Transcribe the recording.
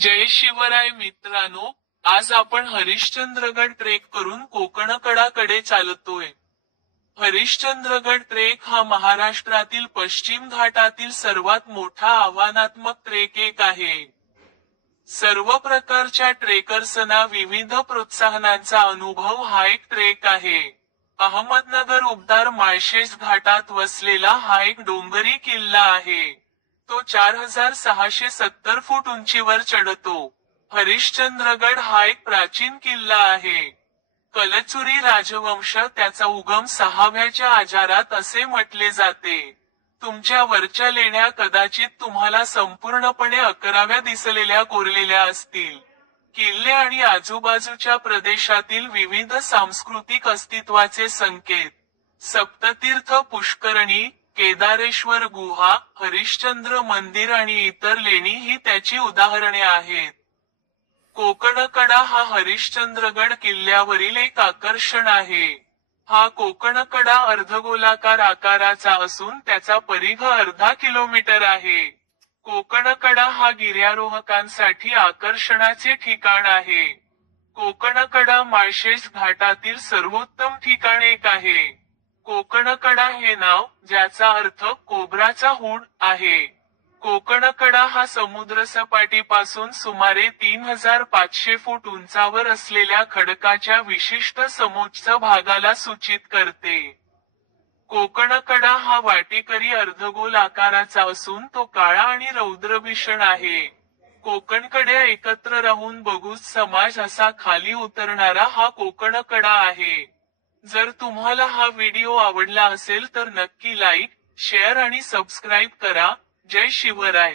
जय शिवराय मित्रांनो, आज आपण हरिश्चंद्रगड ट्रेक करून कोकणकडाकडे चालतोय. हरिश्चंद्रगड ट्रेक हा महाराष्ट्रातील पश्चिम घाटातील सर्वात मोठा आव्हानात्मक ट्रेक एक आहे. सर्व प्रकारच्या ट्रेकर्सना विविध प्रोत्साहनांचा अनुभव हा एक ट्रेक आहे. अहमदनगर उबदार माळशेज घाटात वसलेला हा एक डोंगरी किल्ला आहे. तो 4670 फूट उंचीवर चढतो. हरिश्चंद्रगड हा एक प्राचीन किल्ला आहे. कलचुरी राजवंश त्याचा उगम 6व्या आजारात असे म्हटले जाते. तुमच्या वरच्या लेण्या कदाचित तुम्हाला संपूर्णपणे 11व्या दिसलेल्या कोरलेल्या असतील. किल्ले आणि आजूबाजूच्या प्रदेशातील विविध सांस्कृतिक अस्तित्वाचे संकेत. सप्ततीर्थ पुष्करणी, केदारेश्वर गुहा, हरिश्चंद्र मंदिर आणि इतर लेणी ही त्याची उदाहरणे आहेत. कोकणकडा हा हरिश्चंद्रगड किल्ल्यावरील एक आकर्षण आहे. हा कोकणकडा अर्धगोलाकार आकाराचा असून त्याचा परिघ अर्धा किलोमीटर आहे. कोकणकडा हा गिर्यारोहकांसाठी आकर्षणाचे ठिकाण आहे. कोकणकडा माळशेज घाटातील सर्वोत्तम ठिकाण एक आहे. कोकणकडा हे नाव, ज्याचा अर्थ कोब्राचा हूड, आहे. कोकणकडा हा समुद्रसपाटीपासून सुमारे 3500 फूट उंचावर असलेल्या खडकाच्या विशिष्ट समोच्च भागाला सूचित करते. कोकणकडा हा वाटेकरी अर्धगोल आकाराचा असून तो काळा आणि रौद्रभीषण आहे. कोकणकड्या एकत्र राहून बघूच समाज असा खाली उतरणारा हा कोकणकडा आहे. जर तुम्हाला हा व्हिडिओ आवडला असेल तर नक्की लाईक, शेअर आणि सबस्क्राईब करा. जय शिवराय.